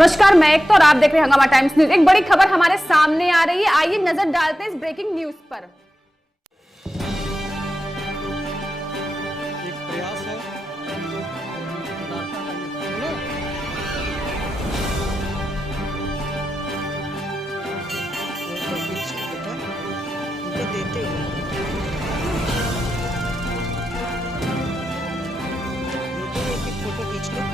नमस्कार, मैं एक तो और आप देख रहे हैं हंगामा टाइम्स न्यूज। एक बड़ी खबर हमारे सामने आ रही है, आइए नजर डालते हैं इस ब्रेकिंग न्यूज पर। एक प्रयास है उनको देते एक फोटो खींच लो।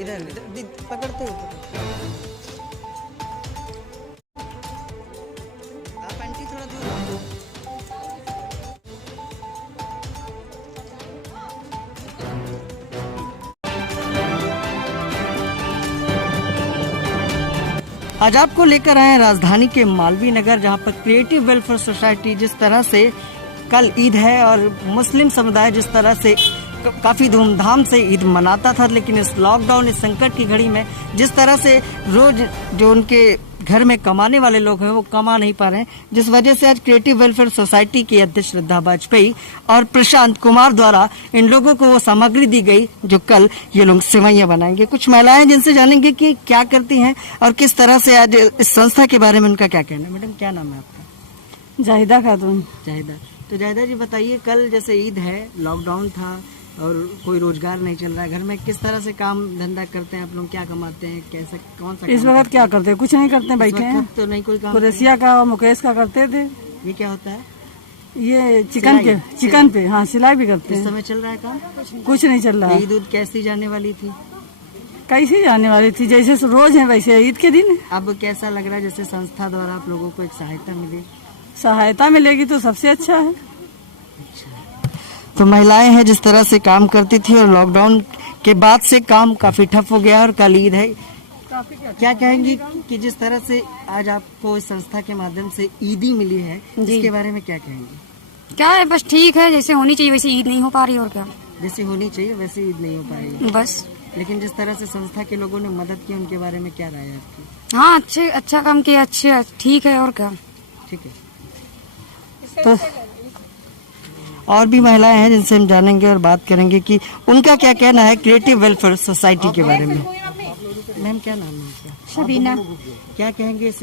इधर पकड़ते हो आप आंटी थोड़ा दूर। आज आपको लेकर आए हैं राजधानी के मालवीय नगर, जहां पर क्रिएटिव वेलफेयर सोसाइटी जिस तरह से कल ईद है और मुस्लिम समुदाय जिस तरह से काफी धूमधाम से ईद मनाता था, लेकिन इस लॉकडाउन, इस संकट की घड़ी में जिस तरह से रोज जो उनके घर में कमाने वाले लोग हैं वो कमा नहीं पा रहे हैं, जिस वजह से आज क्रिएटिव वेलफेयर सोसाइटी की अध्यक्ष श्रद्धा वाजपेयी और प्रशांत कुमार द्वारा इन लोगों को वो सामग्री दी गई जो कल ये लोग सेवैयां बनाएंगे। कुछ महिलाएं जिनसे जानेंगे कि क्या करती हैं और किस तरह से आज इस संस्था के बारे में उनका क्या कहना है। मैडम, क्या नाम है आपका? जाहिदा खातून। जाहिदा, तो जाहिदा जी बताइए, कल जैसे ईद है, लॉकडाउन था और कोई रोजगार नहीं चल रहा है, घर में किस तरह से काम धंधा करते हैं आप लोग? क्या कमाते हैं, कैसे, कौन सा? इस वक्त क्या करते हैं? कुछ नहीं करते, बैठे हैं। तो नहीं कोई काम? कुरैशिया का और मुकेश का करते थे। ये क्या होता है? ये चिकन पे हाँ सिलाई भी करते इस हैं। समय चल रहा है काम? कुछ नहीं चल रहा है। ईद उद कैसी जाने वाली थी? कैसी जाने वाली थी, जैसे रोज है वैसे ईद के दिन। अब कैसा लग रहा है, जैसे संस्था द्वारा आप लोगों को एक सहायता मिली? सहायता मिलेगी तो सबसे अच्छा है। तो महिलाएं हैं जिस तरह से काम करती थी और लॉकडाउन के बाद से काम काफी ठप हो गया और कल ईद है। क्या कहेंगी कि जिस तरह से आज आपको इस संस्था के माध्यम से ईदी मिली है, इसके बारे में क्या कहेंगी? क्या है, बस ठीक है, जैसे होनी चाहिए वैसे ईद नहीं हो पा रही, और क्या। जैसे होनी चाहिए वैसे ईद नहीं हो पा रही है बस। लेकिन जिस तरह से संस्था के लोगों ने मदद की, उनके बारे में क्या राय है आपकी? हाँ, अच्छा काम किया, अच्छे, ठीक है, और क्या। ठीक है, तो और भी महिलाएं हैं जिनसे हम जानेंगे और बात करेंगे कि उनका क्या कहना है क्रिएटिव वेलफेयर सोसाइटी के बारे में। मैम, क्या नाम है आपका? शबीना। क्या कहेंगे इस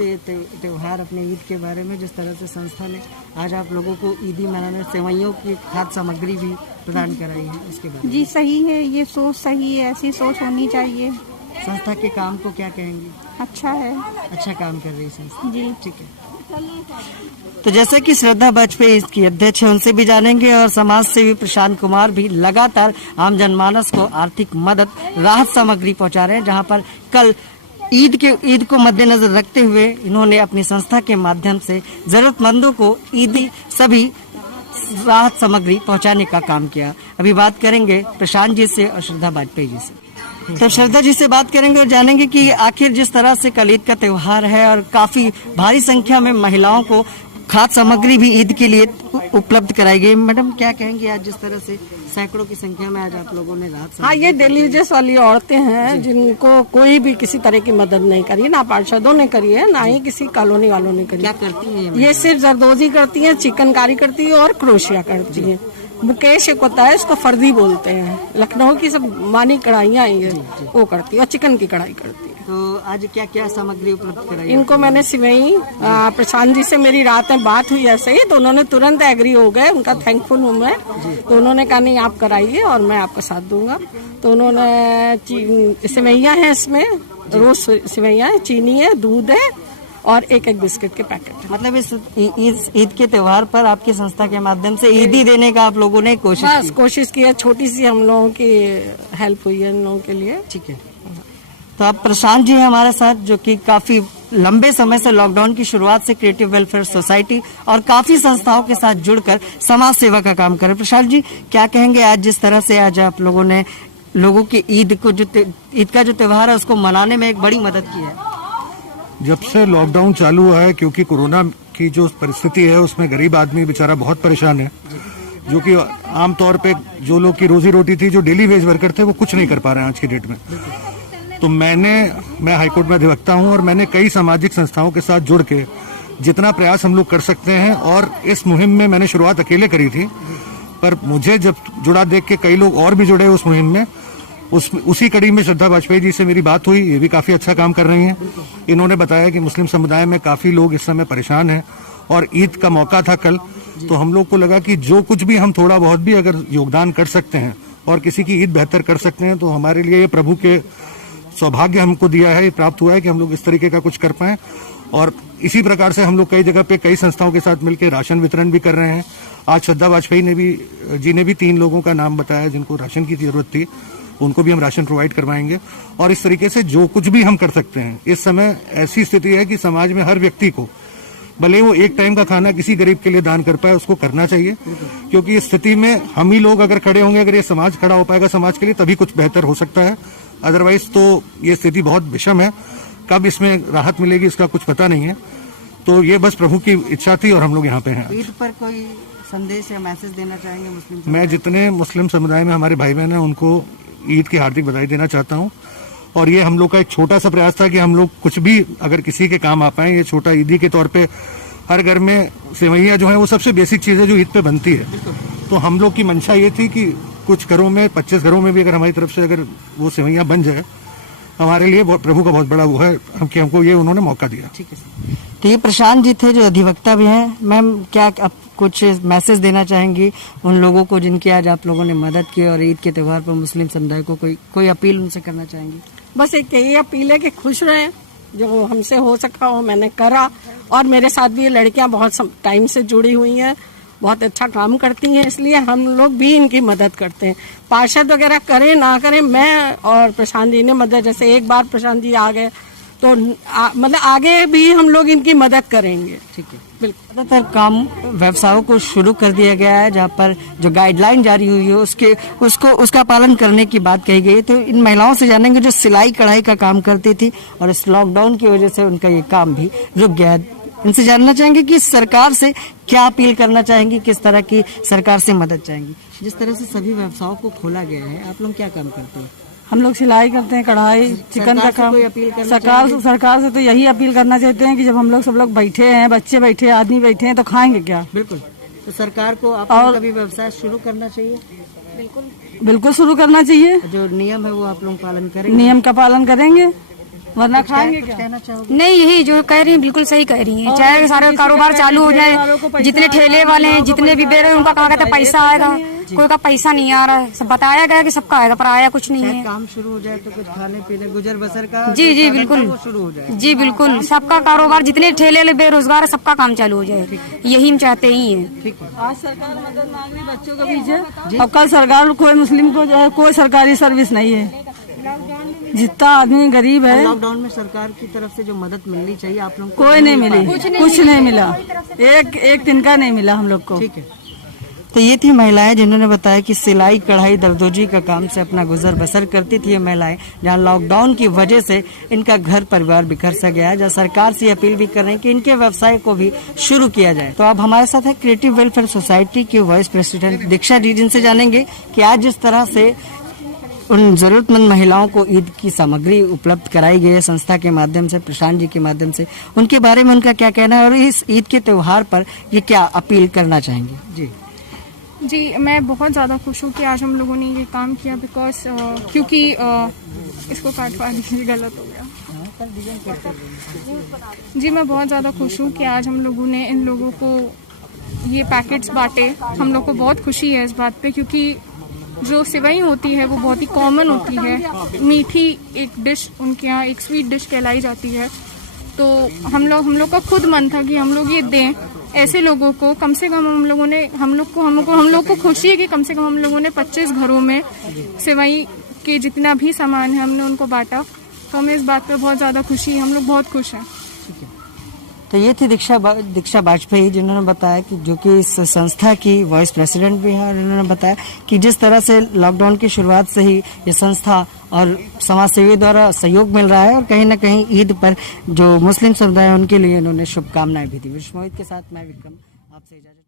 त्योहार, अपने ईद के बारे में, जिस तरह से संस्था ने आज आप लोगों को ईदी मनाने, सेवैयों की खाद्य सामग्री भी प्रदान कराई है, उसके बारे में? जी सही है, ये सोच सही है, ऐसी सोच होनी चाहिए। संस्था के काम को क्या कहेंगी? अच्छा है, अच्छा काम कर रही है संस्था जी। ठीक है, तो जैसे कि श्रद्धा वाजपेयी इसकी अध्यक्ष है, उनसे भी जानेंगे और समाज सेवी प्रशांत कुमार भी लगातार आम जनमानस को आर्थिक मदद, राहत सामग्री पहुंचा रहे हैं, जहां पर कल ईद को मद्देनजर रखते हुए इन्होंने अपनी संस्था के माध्यम से जरूरतमंदों को ईदी सभी राहत सामग्री पहुंचाने का काम किया। अभी बात करेंगे प्रशांत जी से और श्रद्धा वाजपेयी जी से। तो श्रद्धा जी से बात करेंगे और जानेंगे कि आखिर जिस तरह से कल ईद का त्योहार है और काफी भारी संख्या में महिलाओं को खाद्य सामग्री भी ईद के लिए उपलब्ध कराई गई। मैडम, क्या कहेंगे आज जिस तरह से सैकड़ों की संख्या में आज आप लोगों ने राहत? हाँ, ये डेली यूजेस वाली औरतें हैं जिनको कोई भी किसी तरह की मदद नहीं करी, ना पार्षदों ने करी है, ना ही किसी कॉलोनी वालों ने करी। क्या करती है ये सिर्फ जरदोजी करती है, चिकनकारी करती है और क्रोशिया करती है। मुकेश एक होता है, इसको फर्दी बोलते हैं, लखनऊ की सब मानी कढ़ाइयाँ ये वो करती है और चिकन की कढ़ाई करती है। तो आज क्या क्या सामग्री उपलब्ध कराई? इनको मैंने सिवई, प्रशांत जी से मेरी रात में बात हुई ऐसे ही, तो उन्होंने तुरंत एग्री हो गए, उनका थैंकफुल हूँ मैं। तो उन्होंने कहा नहीं, आप कराइए और मैं आपका साथ दूंगा। तो उन्होंने सिवैयाँ हैं, इसमें रोज सिवैयाँ है, चीनी है, दूध है और एक बिस्किट के पैकेट है। मतलब इस ईद के त्योहार पर आपकी संस्था के माध्यम से ईदी देने का आप लोगों ने कोशिश की है, छोटी सी हम लोगों की हेल्प हुई है इन लोगों के लिए। ठीक है, तो आप प्रशांत जी हैं हमारे साथ, जो कि काफी लंबे समय से लॉकडाउन की शुरुआत से क्रिएटिव वेलफेयर सोसाइटी और काफी संस्थाओं के साथ जुड़कर समाज सेवा का काम कर रहे हैं। प्रशांत जी, क्या कहेंगे आज जिस तरह से आज आप लोगों ने लोगों की ईद का जो त्योहार है उसको मनाने में एक बड़ी मदद की है? जब से लॉकडाउन चालू हुआ है, क्योंकि कोरोना की जो परिस्थिति है उसमें गरीब आदमी बेचारा बहुत परेशान है, जो कि आमतौर पे जो लोग की रोजी रोटी थी, जो डेली वेज वर्कर थे, वो कुछ नहीं कर पा रहे हैं आज की डेट में। तो मैं हाईकोर्ट में अधिवक्ता हूं और मैंने कई सामाजिक संस्थाओं के साथ जुड़ के जितना प्रयास हम लोग कर सकते हैं। और इस मुहिम में मैंने शुरुआत अकेले करी थी, पर मुझे जब जुड़ा देख के कई लोग और भी जुड़े उस मुहिम में, उसी कड़ी में श्रद्धा वाजपेयी जी से मेरी बात हुई। ये भी काफी अच्छा काम कर रही हैं। इन्होंने बताया कि मुस्लिम समुदाय में काफी लोग इस समय परेशान हैं और ईद का मौका था कल, तो हम लोग को लगा कि जो कुछ भी हम थोड़ा बहुत भी अगर योगदान कर सकते हैं और किसी की ईद बेहतर कर सकते हैं, तो हमारे लिए ये प्रभु के सौभाग्य हमको दिया है, ये प्राप्त हुआ है कि हम लोग इस तरीके का कुछ कर पाएं। और इसी प्रकार से हम लोग कई जगह पे कई संस्थाओं के साथ मिलकर राशन वितरण भी कर रहे हैं। आज श्रद्धा वाजपेयी जी ने भी 3 लोगों का नाम बताया जिनको राशन की जरूरत थी, उनको भी हम राशन प्रोवाइड करवाएंगे। और इस तरीके से जो कुछ भी हम कर सकते हैं, इस समय ऐसी स्थिति है कि समाज में हर व्यक्ति को, भले वो एक टाइम का खाना किसी गरीब के लिए दान कर पाए, उसको करना चाहिए, क्योंकि इस स्थिति में हम ही लोग अगर खड़े होंगे, अगर ये समाज खड़ा हो पाएगा समाज के लिए, तभी कुछ बेहतर हो सकता है। अदरवाइज तो ये स्थिति बहुत विषम है, कब इसमें राहत मिलेगी इसका कुछ पता नहीं है। तो ये बस प्रभु की इच्छा थी और हम लोग यहाँ पे हैं। ईद पर कोई संदेश या मैसेज देना चाहेंगे मुस्लिम? मैं जितने मुस्लिम समुदाय में हमारे भाई बहन हैं उनको ईद की हार्दिक बधाई देना चाहता हूँ। और ये हम लोग का एक छोटा सा प्रयास था कि हम लोग कुछ भी अगर किसी के काम आ पाए, ये छोटा ईदी के तौर पे हर घर में सेवैयाँ जो है वो सबसे बेसिक चीज़ है जो ईद पे बनती है। तो हम लोग की मंशा ये थी कि कुछ घरों में, 25 घरों में भी अगर हमारी तरफ से अगर वो सेवैयाँ बन जाए, हमारे लिए प्रभु का बहुत बड़ा वो है कि हमको ये उन्होंने मौका दिया। ठीक है सर। तो ये प्रशांत जी थे जो अधिवक्ता भी हैं। मैम, क्या आप कुछ मैसेज देना चाहेंगी उन लोगों को जिनकी आज आप लोगों ने मदद की, और ईद के त्यौहार पर मुस्लिम समुदाय को कोई अपील उनसे करना चाहेंगी? बस एक यही अपील है कि खुश रहें, जो हमसे हो सका वो मैंने करा। और मेरे साथ भी ये लड़कियां बहुत टाइम से जुड़ी हुई हैं, बहुत अच्छा काम करती हैं, इसलिए हम लोग भी इनकी मदद करते हैं। पार्षद वगैरह करें ना करें, मैं और प्रशांत जी ने मदद, जैसे एक बार प्रशांत जी आ गए तो मतलब आगे भी हम लोग इनकी मदद करेंगे। ठीक है, बिल्कुल। ज्यादातर काम व्यवसायों को शुरू कर दिया गया है, जहाँ पर जो गाइडलाइन जारी हुई है उसका पालन करने की बात कही गई है। तो इन महिलाओं से जानेंगे जो सिलाई कढ़ाई का काम करती थी और इस लॉकडाउन की वजह से उनका ये काम भी रुक गया है। इनसे जानना चाहेंगे कि सरकार से क्या अपील करना चाहेंगी, किस तरह की सरकार से मदद चाहेंगी। जिस तरह से सभी व्यवसायों को खोला गया है, आप लोग क्या काम करते हैं? हम लोग सिलाई करते हैं, कढ़ाई, चिकन का काम। सरकार से तो यही अपील करना चाहते हैं कि जब हम लोग सब लोग बैठे हैं, बच्चे बैठे, आदमी बैठे हैं, तो खाएंगे क्या? बिल्कुल। तो सरकार को आप लोग का भी व्यवसाय शुरू करना चाहिए। बिल्कुल शुरू करना चाहिए। जो नियम है वो आप लोग पालन करेंगे? नियम का पालन करेंगे, वरना खाएंगे क्या? कहना चाहोगे? नहीं, यही जो कह रही है बिल्कुल सही कह रही है। चाहे सारे कारोबार चालू हो जाए, जितने ठेले वाले हैं, जितने भी बेर उनका कहा कहता पैसा आएगा, कोई का पैसा नहीं आ रहा है। सब बताया गया कि सबका आएगा, पर आया कुछ नहीं है। काम शुरू हो जाए तो कुछ खाने पीने, गुजर बसर का जी बिल्कुल शुरू हो जाए। जी बिल्कुल, सबका कारोबार, जितने ठेले बेरोजगार है, सबका काम चालू हो जाए, यही हम चाहते ही हैं। ठीक है। आज सरकार मदद मांग रही बच्चों के पीछे, अब कल सरकार कोई मुस्लिम को जो है कोई सरकारी सर्विस नहीं है। जितना आदमी गरीब है, लॉकडाउन में सरकार की तरफ से जो मदद मिलनी चाहिए आप लोग कोई नहीं मिली, कुछ नहीं मिला, एक तिनका नहीं मिला हम लोग को। ठीक है। तो ये थी महिलाएं जिन्होंने बताया कि सिलाई कढ़ाई दरदोजी का काम से अपना गुजर बसर करती थी ये महिलाएं, जहां लॉकडाउन की वजह से इनका घर परिवार बिखर सा गया है, जहां सरकार से अपील भी कर रहे हैं कि इनके व्यवसाय को भी शुरू किया जाए। तो अब हमारे साथ है क्रिएटिव वेलफेयर सोसाइटी के वाइस प्रेसिडेंट दीक्षा जी, जिनसे जानेंगे कि आज जिस तरह से उन जरूरतमंद महिलाओं को ईद की सामग्री उपलब्ध कराई गई है संस्था के माध्यम से, प्रशांत जी के माध्यम से, उनके बारे में उनका क्या कहना है और इस ईद के त्योहार पर ये क्या अपील करना चाहेंगे। जी, मैं बहुत ज़्यादा खुश हूँ कि आज हम लोगों ने ये काम किया, बिकॉज क्योंकि इसको काटवा दीजिए, गलत हो गया। जी, मैं बहुत ज़्यादा खुश हूँ कि आज हम लोगों ने इन लोगों को ये पैकेट्स बांटे। हम लोग को बहुत खुशी है इस बात पे, क्योंकि जो सेवई होती है वो बहुत ही कॉमन होती है, मीठी एक डिश उनके यहाँ एक स्वीट डिश कहलाई जाती है। तो हम लोग का खुद मन था कि हम लोग ये दें ऐसे लोगों को। कम से कम हम लोग को खुशी है कि कम से कम हम लोगों ने 25 घरों में सेवई के जितना भी सामान है हमने उनको बांटा। तो हमें इस बात पे बहुत ज़्यादा खुशी है, हम लोग बहुत खुश हैं। तो ये थी दीक्षा वाजपेयी, जिन्होंने बताया कि जो कि इस संस्था की वाइस प्रेसिडेंट भी है, और उन्होंने बताया कि जिस तरह से लॉकडाउन की शुरुआत से ही ये संस्था और समाज सेवी द्वारा सहयोग मिल रहा है, और कहीं न कहीं ईद पर जो मुस्लिम समुदाय है उनके लिए इन्होंने शुभकामनाएं भी दी। विश्व मोहित के साथ मैं विक्रम, आपसे इजाजत।